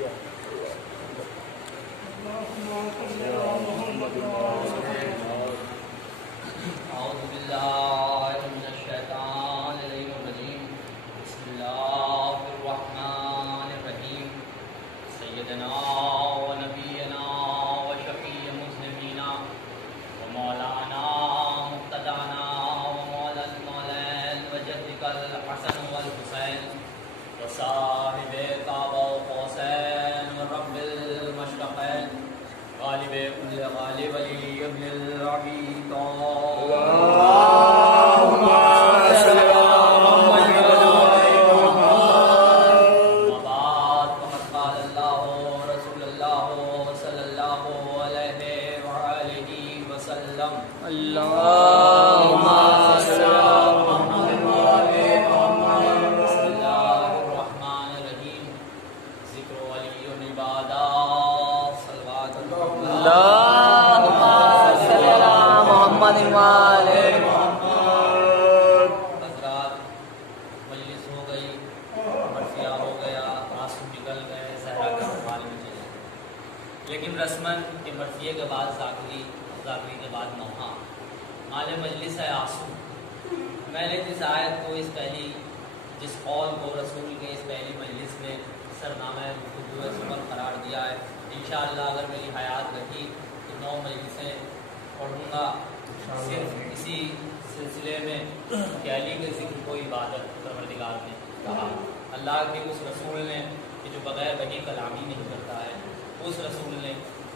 أعوذ بالله من الشيطان الرجيم بسم الله الرحمن الرحيم سيدنا ونبينا وشفيع مسلمين ومولانا مقتدانا ومولا المولين وجدك الحسن والحسين وصاحب كعب وقوسين ورب المشرقين غالب كل غالب ولي ابن الربيع اللهم صل على محمد وعلى محمد. وبعد فقد قال الله رسول الله صلى الله عليه وآله وسلم اللهم صل على محمد وعلى محمد. بسم الله الرحمن الرحيم ذکر ولی العبادات صلوات اللهم صل على محمد وعلى محمد. حضرات مجلس ہو گئی، مرثیہ ہو گیا، آنسو نکل گئے، صحرا کے حوالے میں چلے گئے، لیکن رسماً کہ مرثیے کے بعد ذاکری کے بعد نوحہ، مال مجلس ہے آنسو. میں نے جس آیت کو جس قول کو رسول کے اس پہلی مجلس میں سرنامہ گفتگو صبر قرار دیا ہے، انشاءاللہ اگر میری حیات رہی تو 9 مجلسیں پڑھوں گا صرف اسی سلسلے میں کہ علی کے ذکر کو عبادت پروردگار نے کہا. اللہ کے اس رسول نے کہ جو بغیر وحی کلامی نہیں کرتا ہے، اس رسول نے،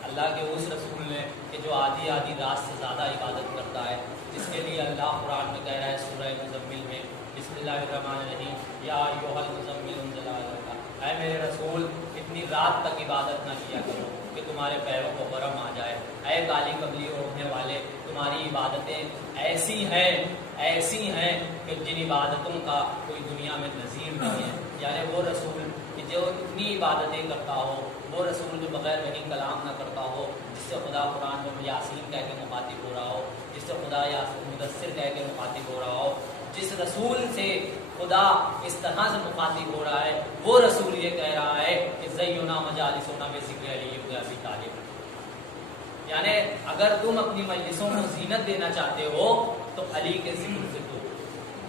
اللہ کے اس رسول نے کہ جو آدھی رات سے زیادہ عبادت کرتا ہے، جس کے لیے اللہ قرآن میں کہہ رہا ہے سورہ مزمل میں بسم اللہ الرحمن الرحیم یا ایھا المزمل انزل علیک، اے میرے رسول اتنی رات تک عبادت نہ کیا کرو کہ تمہارے پیروں کو برم آ جائے. اے کالی قبلی اوڑھنے والے، تمہاری عبادتیں ایسی ہیں کہ جن عبادتوں کا کوئی دنیا میں نظیر نہیں ہے. یعنی وہ رسول کہ جو اتنی عبادتیں کرتا ہو، وہ رسول جو بغیر وحی کلام نہ کرتا ہو، جس سے خدا قرآن میں یاسین کہہ کے مخاطب ہو رہا ہو، جس سے خدا مدثر کہہ کے مخاطب ہو رہا ہو، جس رسول سے خدا اس طرح سے مخاطب ہو رہا ہے، وہ رسول یہ کہہ رہا ہے کہ زینا مجالسنا بذکر علی بن ابی طالب. یعنی اگر تم اپنی مجلسوں کو زینت دینا چاہتے ہو تو علی کے ذکر سے دو.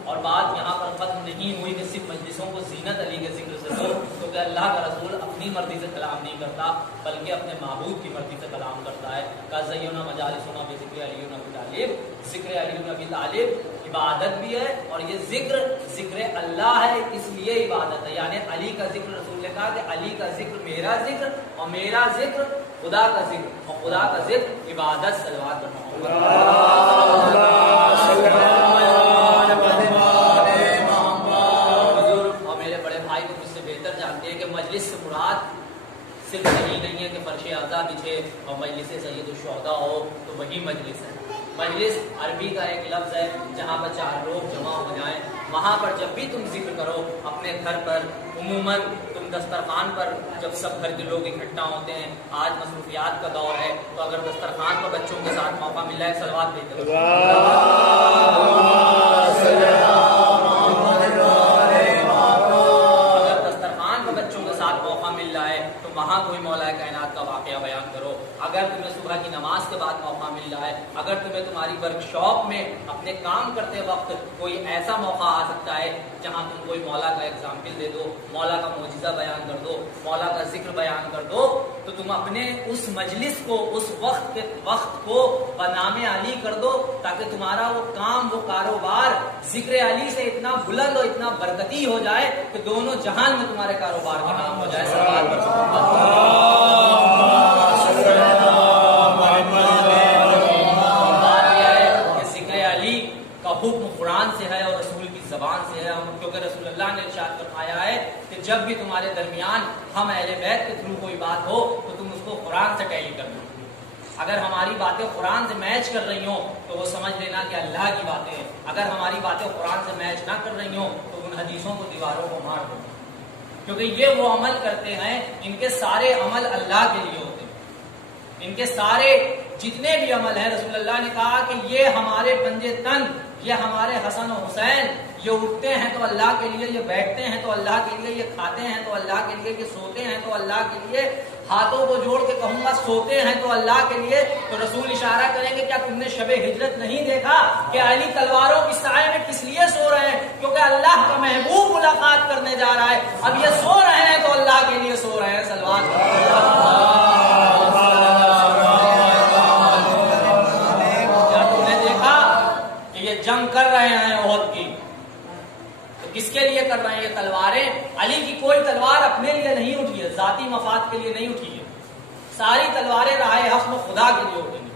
اور بات یہاں پر ختم نہیں ہوئی کہ صرف مجلسوں کو زینت علی کے ذکر سے دو، کیونکہ اللہ کا رسول اپنی مرضی سے کلام نہیں کرتا بلکہ اپنے معبود کی مرضی سے کلام کرتا ہے. کہ زینا مجالسنا بذکر علی بن ابی طالب، ذکر علی بن ابی طالب عبادت بھی ہے، اور یہ ذکر اللہ ہے، اس لیے عبادت ہے. یعنی علی کا ذکر، رسول نے کہا کہ علی کا ذکر میرا ذکر، اور میرا ذکر خدا کا ذکر، اور خدا کا ذکر عبادت. صلوات پر محمد. اور میرے بڑے بھائی تو مجھ سے بہتر جانتے ہیں کہ مجلس سے مراد صرف یہی نہیں ہے کہ فرش اعضا بچھے اور مجلس سید الشہداء ہو تو وہی مجلس ہے. مجلس عربی کا ایک لفظ ہے جہاں پر 4 لوگ جمع ہو جائیں. وہاں پر جب بھی تم ذکر کرو اپنے گھر پر، عموماً تم دسترخوان پر جب سب گھر کے لوگ اکٹھا ہوتے ہیں، آج مصروفیات کا دور ہے، تو اگر دسترخوان پر بچوں کے ساتھ موقع مل جائے، صلوات بھیجتے ہیں. اگر دسترخوان پر بچوں کے ساتھ موقع مل جائے تو وہاں کوئی مولا کائنات کا واقعہ بیان کرو. اگر تمہیں صبح کی نماز کے بعد موقع مل جائے، اگر تمہیں تمہاری ورک شاپ میں اپنے کام کرتے وقت کوئی ایسا موقع آ سکتا ہے جہاں تم کوئی مولا کا ایگزامپل دے دو، مولا کا معجزہ بیان کر دو، مولا کا ذکر بیان کر دو، تو تم اپنے اس مجلس کو، اس وقت کو بنام علی کر دو، تاکہ تمہارا وہ کام، وہ کاروبار ذکر علی سے اتنا بلند اور اتنا برکتی ہو جائے کہ دونوں جہان میں تمہارے کاروبار کا نام ہو جائے. صلوات پر حکم قرآن سے ہے اور رسول کی زبان سے ہے، کیونکہ رسول اللہ نے ارشاد فرمایا ہے کہ جب بھی تمہارے درمیان ہم اہل بیت کے تھرو کوئی بات ہو تو تم اس کو قرآن سے ٹیلی کر دو. اگر ہماری باتیں قرآن سے میچ کر رہی ہوں تو وہ سمجھ لینا کہ اللہ کی باتیں ہیں. اگر ہماری باتیں قرآن سے میچ نہ کر رہی ہوں تو ان حدیثوں کو دیواروں کو مار دو، کیونکہ یہ وہ عمل کرتے ہیں، ان کے سارے عمل اللہ کے لیے ہوتے ہیں، ان کے سارے جتنے بھی عمل ہیں رسول اللہ نے کہا کہ یہ ہمارے پنجے تن، یہ ہمارے حسن و حسین، یہ اٹھتے ہیں تو اللہ کے لیے، یہ بیٹھتے ہیں تو اللہ کے لیے، یہ کھاتے ہیں تو اللہ کے لیے، یہ سوتے ہیں تو اللہ کے لیے، ہاتھوں کو جوڑ کے کہوں گا سوتے ہیں تو اللہ کے لیے. تو رسول اشارہ کریں گے کیا تم نے شب ہجرت نہیں دیکھا کہ علی تلواروں کی سائے میں کس لیے سو رہے ہیں؟ کیونکہ اللہ کا محبوب ملاقات کرنے جا رہا ہے. اب یہ سو رہے ہیں تو اللہ کے لیے سو رہے ہیں. صلوات جنگ کر رہے ہیں احد کی، تو کس کے لیے کر رہے ہیں؟ یہ تلواریں، علی کی کوئی تلوار اپنے لیے نہیں اٹھی ہے، ذاتی مفاد کے لیے نہیں اٹھی ہے. ساری تلواریں راہ حق و خدا کے لیے اٹھی ہیں،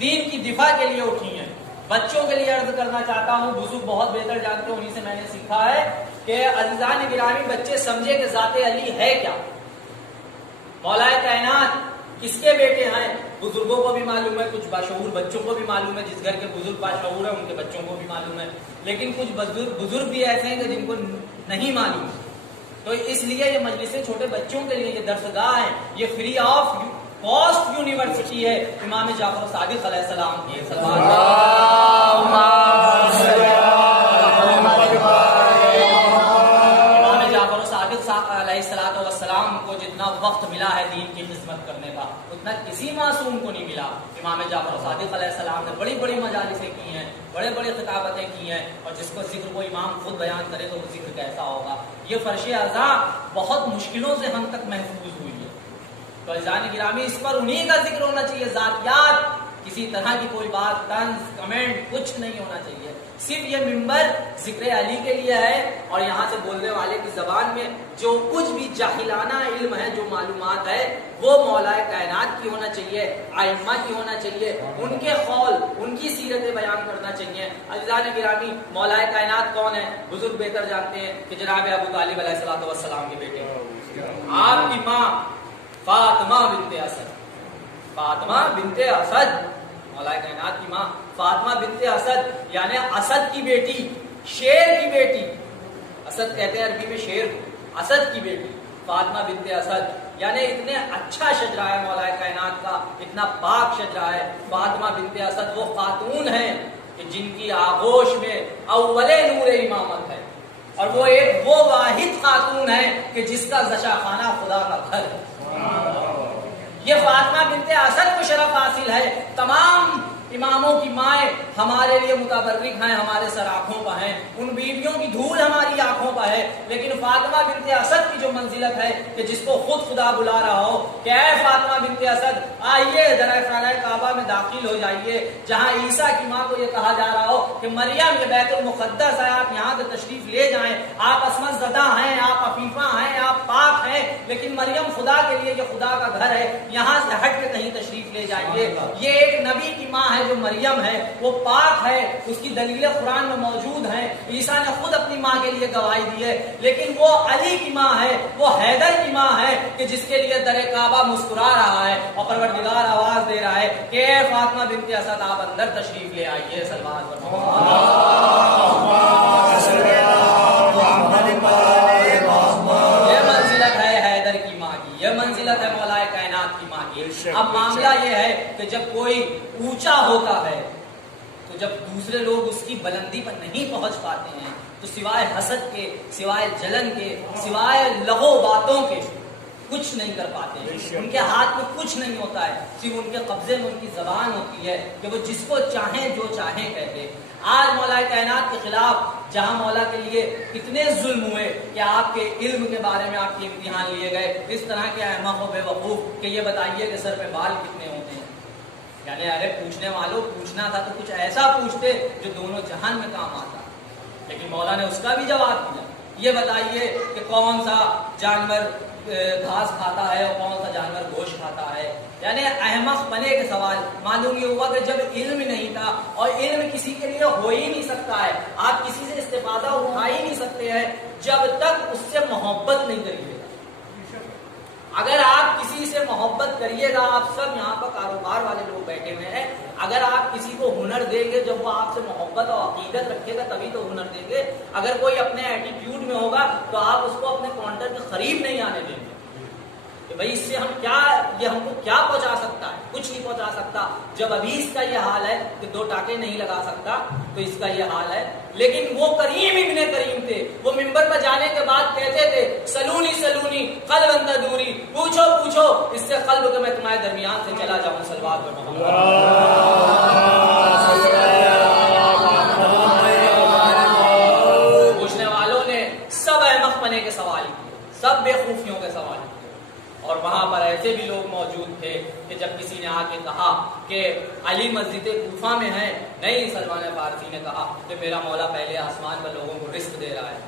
دین کی دفاع کے لیے اٹھی ہیں. بچوں کے لیے عرض کرنا چاہتا ہوں، بزرگ بہت بہتر جانتے ہیں، انہی سے میں نے سیکھا ہے کہ عزیزان گرامی بچے سمجھے کہ ذات علی ہے کیا. مولا کائنات کس کے بیٹے ہیں؟ بزرگوں کو بھی معلوم ہے، کچھ باشعور بچوں کو بھی معلوم ہے. جس گھر کے بزرگ باشعور ہیں ان کے بچوں کو بھی معلوم ہے، لیکن کچھ بزرگ بھی ایسے ہیں کہ جن کو نہیں معلوم. تو اس لیے یہ مجلسیں چھوٹے بچوں کے لیے، یہ درسگاہ ہے، یہ فری آف کاسٹ یونیورسٹی ہے امام جعفر صادق علیہ السلام کی. امام جعفر صادق علیہ السلام کو جتنا وقت ملا ہے دین کی خدمت کرنے کا اتنا کسی معصوم کو نہیں ملا. امام جعفر صادق علیہ السلام نے بڑی بڑی مجالسیں کی ہیں، بڑے بڑے خطابتیں کی ہیں، اور جس کو ذکر وہ امام خود بیان کرے تو وہ ذکر کیسا ہوگا. یہ فرش اعضاء بہت مشکلوں سے ہم تک محفوظ ہوئی ہے. تو عزیزان گرامی اس پر انہی کا ذکر ہونا چاہیے. ذاتیات کسی طرح کی کوئی بات، طنز، کمنٹ کچھ نہیں ہونا چاہیے. صرف یہ منبر ذکر علی کے لیے ہے، اور یہاں سے بولنے والے کی زبان میں جو کچھ بھی جاہلانہ علم ہے، جو معلومات ہے، وہ مولا کائنات کی ہونا چاہیے، ائمہ کی ہونا چاہیے، ان کے قول، ان کی سیرتیں بیان کرنا چاہیے. عزیزان گرامی مولا کائنات کون ہے؟ بزرگ بہتر جانتے ہیں کہ جناب ابو طالب علیہ السلام کے بیٹے ہیں. آپ کی ماں فاطمہ بنت اسد، فاطمہ بنت اسد، مولا کائنات کی ماں فاطمہ بنت اسد، یعنی اسد کی بیٹی، شیر کی بیٹی. اسد کہتے ہیں عربی میں شیر کو، اسد کی بیٹی فاطمہ بنت اسد، یعنی اتنے اچھا شجرا ہے مولا کائنات کا، اتنا پاک شجرا ہے. فاطمہ بنت اسد وہ خاتون ہیں کہ جن کی آغوش میں اول نور امامت ہے، اور وہ ایک وہ واحد خاتون ہے کہ جس کا زشا خانہ خدا کا گھر ہے. یہ فاطمہ بنت اسد کو شرف حاصل ہے. تمام اماموں کی مائیں ہمارے لیے متبرک ہیں، ہمارے سر آنکھوں پر ہیں، ان بیویوں کی دھول ہماری آنکھوں پر ہے. لیکن فاطمہ بنت اسد کی جو منزلت ہے کہ جس کو خود خدا بلا رہا ہو کہ اے فاطمہ بنت اسد آئیے ذرا خانہ کعبہ میں داخل ہو جائیے، جہاں عیسیٰ کی ماں کو یہ کہا جا رہا ہو کہ مریم یہ بیت المقدس ہے، آپ یہاں سے تشریف لے جائیں، آپ عصمت زدہ ہیں، آپ عفیفہ ہیں، آپ پاک ہیں، لیکن مریم خدا کے لیے یہ خدا کا گھر ہے، یہاں سے ہٹ کے کہیں تشریف لے جائیے. یہ ایک نبی کی ماں ہے جو مریم ہے، وہ پاک ہے، اس کی دلیل قرآن میں موجود ہیں. عیسیٰ نے خود اپنی ماں کے لیے گواہی دی ہے. لیکن وہ علی کی ماں ہے، وہ حیدر کی ماں ہے کہ جس کے لیے در کعبہ مسکرا رہا ہے اور پروردگار آواز دے رہا ہے کہ اے فاطمہ بنت اسد آپ اندر تشریف لے آئیے. سلمان یہ منزلت ہے حیدر کی ماں کی، یہ منزلت ہے مولا کائنات کی ماں کی. اب معاملہ یہ ہے کہ جب کوئی اونچا ہوتا ہے تو جب دوسرے لوگ اس کی بلندی پر نہیں پہنچ پاتے ہیں تو سوائے حسد کے، سوائے جلن کے، سوائے لغو باتوں کے کچھ نہیں کر پاتے ہیں. ان کے ہاتھ میں کچھ نہیں ہوتا ہے، صرف ان کے قبضے میں ان کی زبان ہوتی ہے کہ وہ جس کو چاہیں جو چاہیں کہتے. آج مولا کائنات کے خلاف جہاں مولا کے لیے کتنے ظلم ہوئے کہ آپ کے علم کے بارے میں آپ کے امتحان لیے گئے، اس طرح کے احمق و بے وقوف کہ یہ بتائیے کہ سر پہ بال کتنے ہوتے ہیں. یعنی ارے پوچھنے والوں پوچھنا تھا تو کچھ ایسا پوچھتے جو دونوں جہان میں کام آتا. لیکن مولا نے اس کا بھی جواب دیا. یہ بتائیے کہ کون سا جانور گھاس کھاتا ہے اور کون سا جانور گوشت کھاتا ہے. یعنی احمق بنے کے سوال. معلوم یہ ہوا کہ جب علم نہیں تھا، اور علم کسی کے لیے ہو ہی نہیں سکتا ہے، آپ کسی سے استفادہ اٹھا ہی نہیں سکتے ہیں جب تک اس سے محبت نہیں کریے گا. اگر آپ کسی سے محبت کریے گا، آپ سب یہاں پر کاروبار والے لوگ بیٹھے ہوئے ہیں، اگر آپ کسی کو ہنر دیں گے جب وہ آپ سے محبت اور عقیدت رکھے گا تبھی تو ہنر دیں گے. اگر کوئی اپنے ایٹیٹیوڈ میں ہوگا تو آپ اس کو اپنے کاؤنٹر کے قریب نہیں آنے دیں گے. کہ بھائی اس سے ہم کیا، یہ ہم کو کیا پہنچا سکتا ہے؟ کچھ نہیں پہنچا سکتا. جب ابھی اس کا یہ حال ہے کہ 2 ٹاکے نہیں لگا سکتا تو اس کا یہ حال ہے. لیکن وہ کریم ابن کریم تھے، وہ منبر پر جانے کے بعد کہتے تھے سلونی سلونی قلب دوری، پوچھو پوچھو اس سے قلب کہ میں تمہارے درمیان سے چلا جاؤں. صلوات پر پوچھنے والوں نے سب احمق پنے کے سوال کیے، سب بے خوفیوں کے سوال کیے. اور وہاں پر ایسے بھی لوگ موجود تھے کہ جب کسی نے آ کے کہا کہ علی مسجد کوفہ میں ہے، نہیں، سلمان فارسی نے کہا کہ میرا مولا پہلے آسمان پر لوگوں کو رزق دے رہا ہے.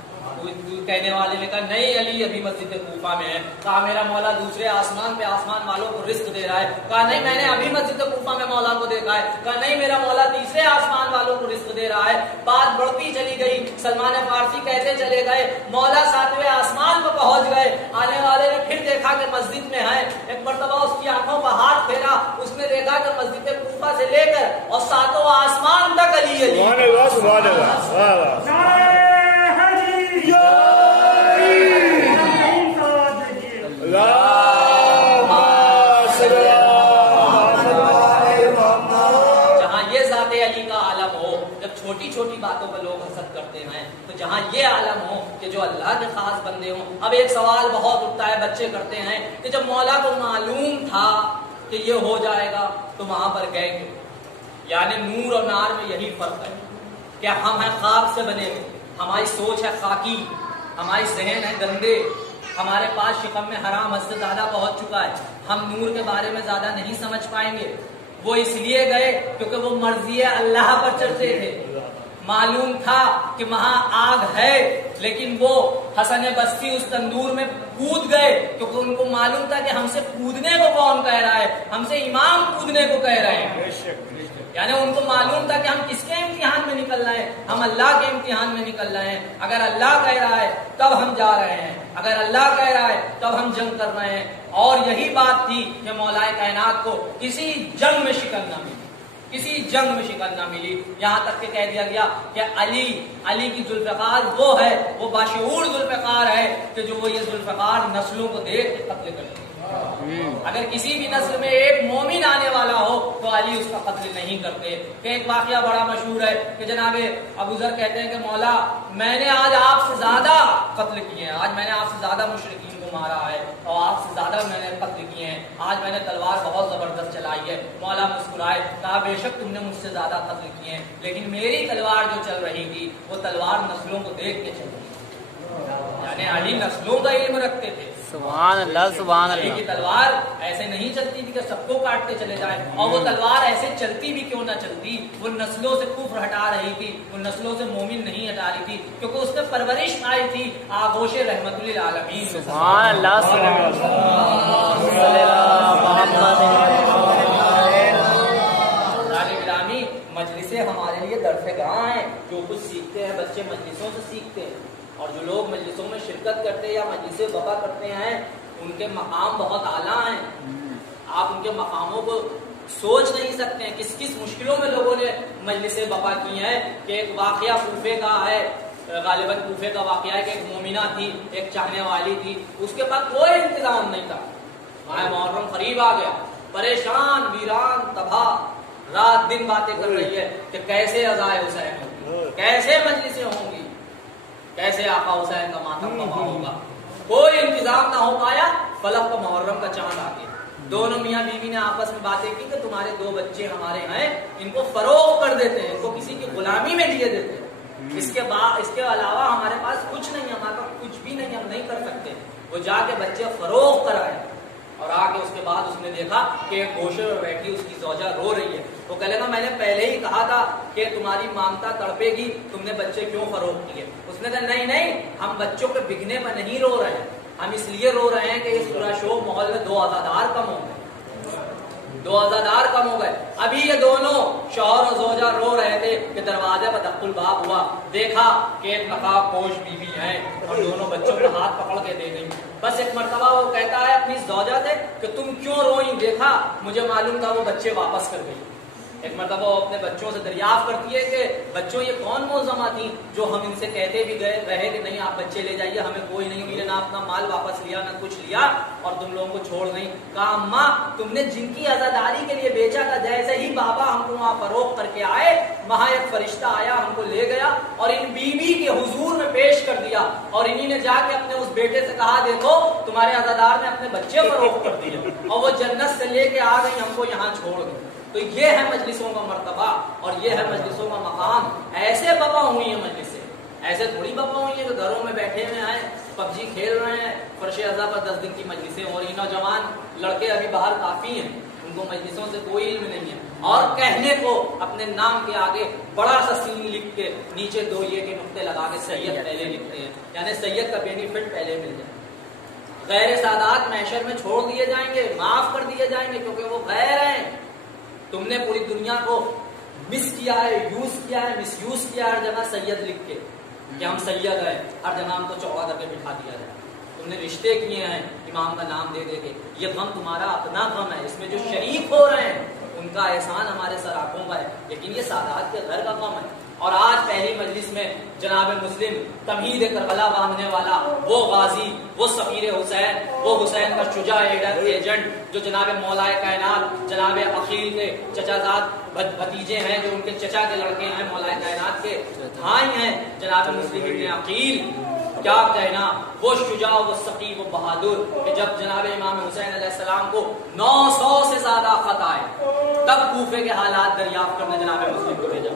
کہنے والے نے کہا نہیں، علی ابھی مسجد کوفہ میں ہے. کہا میرا مولا دوسرے آسمان پہ آسمان والوں کو رزق دے رہا ہے. کہا نہیں، میں نے ابھی مسجد کوفہ میں مولا کو دیکھا ہے. کہا نہیں، میرا مولا تیسرے آسمان والوں کو رزق دے رہا ہے. بات بڑھتی چلی گئی. سلمان فارسی کہتے چلے گئے، مولا 7ویں آسمان پہ پہنچ گئے. آنے والے نے پھر دیکھا کہ مسجد میں ہے. ایک مرتبہ اس کی آنکھوں پر ہاتھ پھیرا، اس نے دیکھا کہ مسجد کوفہ سے لے کر اور 7واں آسمان تک علی علی. سبحان اللہ، سبحان اللہ، واہ واہ. جہاں یہ ذات علی کا عالم ہو، جب چھوٹی چھوٹی باتوں پر لوگ حسد کرتے ہیں، تو جہاں یہ عالم ہو کہ جو اللہ کے خاص بندے ہوں. اب ایک سوال بہت اٹھتا ہے، بچے کرتے ہیں کہ جب مولا کو معلوم تھا کہ یہ ہو جائے گا تو وہاں پر گئے کیوں؟ یعنی نور اور نار میں یہی فرق ہے کہ ہم ہیں خاک سے بنے ہوئے، ہماری سوچ ہے خاکی، ہماری ذہن ہے گندے، ہمارے پاس شکم میں حرام حد سے زیادہ پہنچ چکا ہے. ہم نور کے بارے میں زیادہ نہیں سمجھ پائیں گے. وہ اس لیے گئے کیونکہ وہ مرضی اللہ پر چلتے تھے. معلوم تھا کہ وہاں آگ ہے، لیکن وہ حسن بصری اس تندور میں کود گئے کیونکہ ان کو معلوم تھا کہ ہم سے کودنے کو کون کہہ رہا ہے، ہم سے امام کودنے کو کہہ رہے ہیں. یعنی ان کو معلوم تھا کہ ہم کس کے امتحان میں نکل رہے ہیں، ہم اللہ کے امتحان میں نکل رہے ہیں. اگر اللہ کہہ رہا ہے تب ہم جا رہے ہیں، اگر اللہ کہہ رہا ہے تب ہم جنگ کر رہے ہیں. اور یہی بات تھی کہ مولا کائنات کو کسی جنگ میں شکست نہ ملی، کسی جنگ میں شکست نہ ملی. یہاں تک کہ کہہ دیا گیا کہ علی کی ذوالفقار وہ ہے، وہ باشعور ذوالفقار ہے کہ جو وہ یہ ذوالفقار نسلوں کو دیکھ کے قتل کرتے. اگر کسی بھی نسل میں ایک مومن آنے والا ہو تو علی اس کا قتل نہیں کرتے. کہ ایک واقعہ بڑا مشہور ہے کہ جناب ابو ذر کہتے ہیں کہ مولا میں نے آج آپ سے زیادہ قتل کیے ہیں، آج میں نے آپ سے زیادہ مشرکین کو مارا ہے اور آپ سے زیادہ میں نے قتل کیے ہیں، آج میں نے تلوار بہت زبردست چلائی ہے. مولا مسکرائے، کہا بے شک تم نے مجھ سے زیادہ قتل کیے ہیں، لیکن میری تلوار جو چل رہی تھی وہ تلوار نسلوں کو دیکھ کے چل رہی تھی. یعنی علی نسلوں کا علم رکھتے تھے. سبحان اللہ، سبحان علی کی اللہ. تلوار ایسے نہیں چلتی تھی کہ سب کو کاٹتے چلے جائیں، اور وہ تلوار ایسے چلتی بھی کیوں نہ چلتی، وہ نسلوں سے کفر ہٹا رہی تھی، وہ نسلوں سے مومن نہیں ہٹا رہی تھی، کیونکہ اس نے پرورش پائی تھی آغوش رحمت للعالمین. سبحان اللہ، سبحان گرامی مجلسیں ہمارے لیے درس گاہ ہیں. جو کچھ سیکھتے ہیں بچے مجلسوں سے سیکھتے ہیں، اور جو لوگ مجلسوں میں شرکت کرتے ہیں یا مجلسیں وفا کرتے ہیں ان کے مقام بہت اعلیٰ ہیں. آپ ان کے مقاموں کو سوچ نہیں سکتے ہیں. کس کس مشکلوں میں لوگوں نے مجلسیں وفا کی ہیں. کہ ایک واقعہ کوفے کا ہے، غالباً کوفے کا واقعہ ہے کہ ایک مومنہ تھی، ایک چاہنے والی تھی، اس کے پاس کوئی انتظام نہیں تھا. ماہ محرم قریب آ گیا، پریشان ویران تباہ، رات دن باتیں کر رہی ہے کہ کیسے عزائے حسین ہوگی، کیسے مجلسیں ہوں گی، کیسے آقا حسین کا ماتم وفا ہوگا. کوئی انتظام نہ ہو پایا. فلق کا محرم کا چاند آ گیا. دونوں میاں بیوی نے آپس میں باتیں کی کہ تمہارے 2 بچے ہمارے ہیں، ان کو فروغ کر دیتے ہیں، ان کو کسی کی غلامی میں دیے دیتے ہیں. اس کے علاوہ ہمارے پاس کچھ نہیں، ہمارے پاس کچھ بھی نہیں، ہم نہیں کر سکتے. وہ جا کے بچے فروغ کرائے اور آ کے اس کے بعد اس نے دیکھا کہ ایک گوشے میں بیٹھی اس کی زوجہ رو رہی ہے. وہ کہے گا میں نے پہلے ہی کہا تھا کہ تمہاری مامتا تڑپے گی، تم نے بچے کیوں فروغ کیے. اس نے کہا نہیں، ہم بچوں کے بکنے پر نہیں رو رہے ہیں، ہم اس لیے رو رہے ہیں کہ اس پورا شو ماحول میں 2 عزادار کم ہو گئے، 2 عزادار کم ہو گئے. ابھی یہ دونوں شوہر اور زوجہ رو رہے تھے کہ دروازے پر دق الباب ہوا، دیکھا کہ ایک نقاب پوش بیوی ہیں اور دونوں بچوں کو ہاتھ پکڑ کے دے گئی. بس ایک مرتبہ وہ کہتا ہے اپنی زوجہ سے کہ تم کیوں روئی. دیکھا مجھے معلوم تھا وہ بچے واپس کر گئی. ایک مرتبہ وہ اپنے بچوں سے دریافت کرتی ہے کہ بچوں یہ کون معظمہ تھی جو ہم ان سے کہتے بھی گئے رہے کہ نہیں آپ بچے لے جائیے, ہمیں کوئی نہیں ملے, نہ اپنا مال واپس لیا نہ کچھ لیا اور تم لوگوں کو چھوڑ گئی. کہا اماں تم نے جن کی عزاداری کے لیے بیچا تھا, جیسے ہی بابا ہم کو وہاں فروخت کر کے آئے وہاں ایک فرشتہ آیا ہم کو لے گیا اور ان بیوی کے حضور میں پیش کر دیا اور انہی نے جا کے اپنے اس بیٹے سے کہا دیکھو تمہارے عزادار نے اپنے بچے فروخت کر دیے اور وہ جنت سے لے کے آ گئی, ہم کو یہاں چھوڑ گئی. تو یہ ہے مجلسوں کا مرتبہ اور یہ ہے مجلسوں کا مقام. ایسے بپا ہوئی ہیں مجلسیں, ایسے تھوڑی بپا ہوئی ہیں کہ گھروں میں بیٹھے ہوئے ہیں پب جی کھیل رہے ہیں, فرش اعضاء پر 10 دن کی مجلسیں ہو رہی. نوجوان لڑکے ابھی باہر کافی ہیں, ان کو مجلسوں سے کوئی علم نہیں ہے, اور کہنے کو اپنے نام کے آگے بڑا سا سین لکھ کے نیچے 2 یہ کے نقطے لگا کے سید پہلے لکھتے ہیں, یعنی سید کا بینیفٹ پہلے مل جائے. غیر سادات محشر میں چھوڑ دیے جائیں گے, معاف کر دیے جائیں گے کیونکہ وہ غیر ہیں. تم نے پوری دنیا کو مس کیا ہے, یوز کیا ہے, مس یوز کیا ہے ہر جگہ سید لکھ کے کہ ہم سید ہیں, ہر جگہ ہم کو چوڑا کر کے بٹھا دیا جائے. تم نے رشتے کیے ہیں امام کا نام دے دے کے, یہ غم تمہارا اپنا غم ہے, اس میں جو شریک ہو رہے ہیں ان کا احسان ہمارے سر آنکھوں پر ہے, لیکن یہ سادات کے گھر کا غم ہے. اور آج پہلی مجلس میں جناب مسلم تمہید کربلا باندھنے والا وہ غازی, وہ سفیر حسین, وہ حسین کا شجاع ایجنٹ جو جناب مولا کائنات جناب عقیل کے چچا زاد بھتیجے ہیں, جو ان کے چچا کے لڑکے ہیں, مولا کائنات کے بھائی ہیں جناب مسلم ابن عقیل. کیا کہنا, وہ شجاع, وہ سقی, وہ بہادر کہ جب جناب امام حسین علیہ السلام کو 900 سے زیادہ خط آئے تب کوفے کے حالات دریافت کرنے جناب مسلم کو بھیجا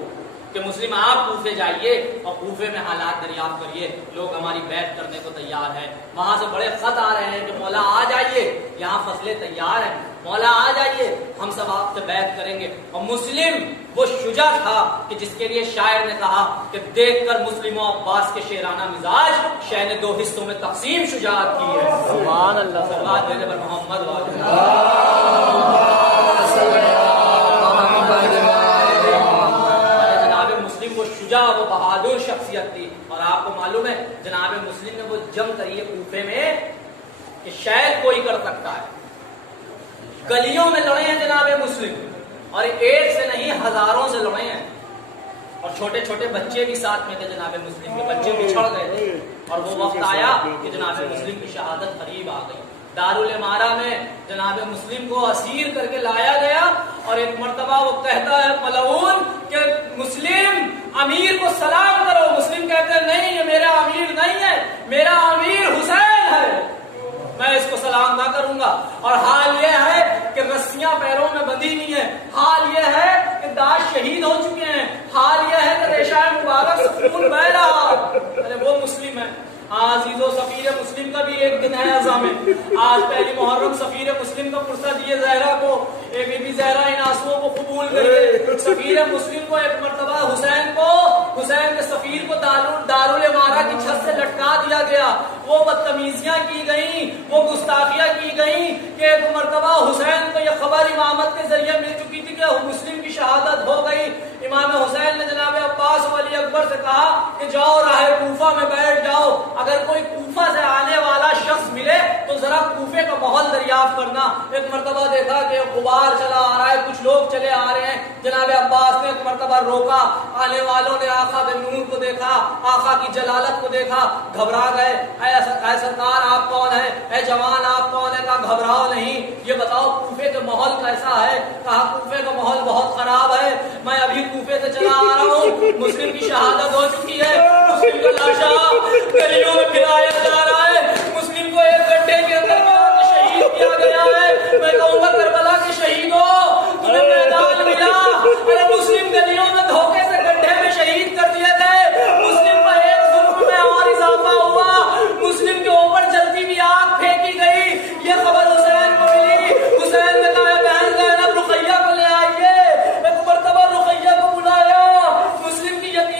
کہ مسلم آپ کوفے جائیے اور کوفے میں حالات دریافت کریے, لوگ ہماری بیعت کرنے کو تیار ہیں. وہاں سے بڑے خط آ رہے ہیں کہ مولا آ جائیے, یہاں فصلیں تیار ہیں, مولا آ جائیے ہم سب آپ سے بیعت کریں گے. اور مسلم وہ شجاع تھا کہ جس کے لیے شاعر نے کہا کہ دیکھ کر مسلم و عباس کے شیرانہ مزاج شہ نے 2 حصوں میں تقسیم شجاعت کی ہے. سبحان اللہ, صلوات دینے پر محمد وہ شجاع, وہ بہادر شخصیت تھی. اور آپ کو معلوم ہے جناب مسلم نے وہ جنگ کری ہے کوفے میں کہ شاید کوئی کر سکتا ہے. گلیوں میں لڑے ہیں جناب مسلم, اور ایک سے نہیں ہزاروں سے لڑے ہیں, اور چھوٹے چھوٹے بچے بھی ساتھ میں تھے جناب مسلم کے, بچے بچھڑ گئے تھے. اور وہ وقت آیا کہ جناب مسلم کی شہادت قریب آ گئی. دارالامارہ میں جناب مسلم کو اسیر کر کے لایا گیا, اور ایک مرتبہ وہ کہتا ہے ملعون کہ مسلم امیر کو سلام کرو. مسلم کہتے ہیں نہیں یہ میرا امیر نہیں ہے, میرا امیر حسین ہے, میں اس کو سلام نہ کروں گا. اور حال یہ ہے کہ رسیاں پیروں میں بندھی ہوئی ہیں, حال یہ ہے کہ داش شہید ہو چکے ہیں, حال یہ ہے کہ ریشہ مبارک سے خون بہ رہا. ارے وہ مسلم ہے. عزیزو سفیر مسلم کا بھی ایک دن ہے عظام ہے. آج پہلی محرم سفیر مسلم کا پرسہ دیے زہرا کو, اے بی بی زہرا ان آنسوؤں کو قبول کریے. سفیر مسلم کو ایک مرتبہ حسین کے سفیر کو دارالامارہ کی چھت سے لٹکا دیا گیا. وہ بدتمیزیاں کی گئیں, وہ گستاخیاں کی گئیں کہ ایک مرتبہ حسین کو یہ خبر امامت کے ذریعے مل چکی تھی کہ مسلم کی شہادت ہو گئی. امام حسین نے جناب عباس و علی اکبر سے کہا کہ جاؤ راہ کوفہ میں بیٹھ جاؤ, اگر کوئی کوفہ سے آنے والا شخص ملے تو ذرا کوفے کا ماحول دریافت کرنا. ایک مرتبہ دیکھا کہ غبار چلا آ رہا ہے, کچھ لوگ چلے آ رہے ہیں. جناب عباس نے ایک مرتبہ روکا, آنے والوں نے آقا بن نور کو دیکھا, آقا کی جلالت کو دیکھا, گھبرا گئے. اے سرکار آپ کون ہیں, اے جوان آپ کون ہیں؟ کہا گھبراؤ نہیں, یہ بتاؤ کوفے کا ماحول کیسا ہے؟ کہا کوفے کا ماحول بہت خراب ہے, میں ابھی کوفے سے چلا آ رہا ہوں, مسلم کی شہادت ہو چکی ہے, مسلم کا لاشا گلیوں میں پھرایا جا رہا ہے, مسلم کو 1 گھنٹے کے اندر شہید کیا گیا ہے. میں کہوں گا کربلا کے شہیدوں تمہیں میدان ملا, ارے مسلم گلیوں میں دھوکے سے گڈھے میں شہید کر دیے گئے. مسلم پر ایک ظلم میں اور اضافہ ہوا, مسلم کے اوپر جلدی بھی آگ پھینکی گئی. یہ خبر حسین کو ملی, حسین نے کہا بہن زینب رقیہ کو لے آئیے. ایک مرتبہ رقیہ کو بلایا, مسلم کی یقین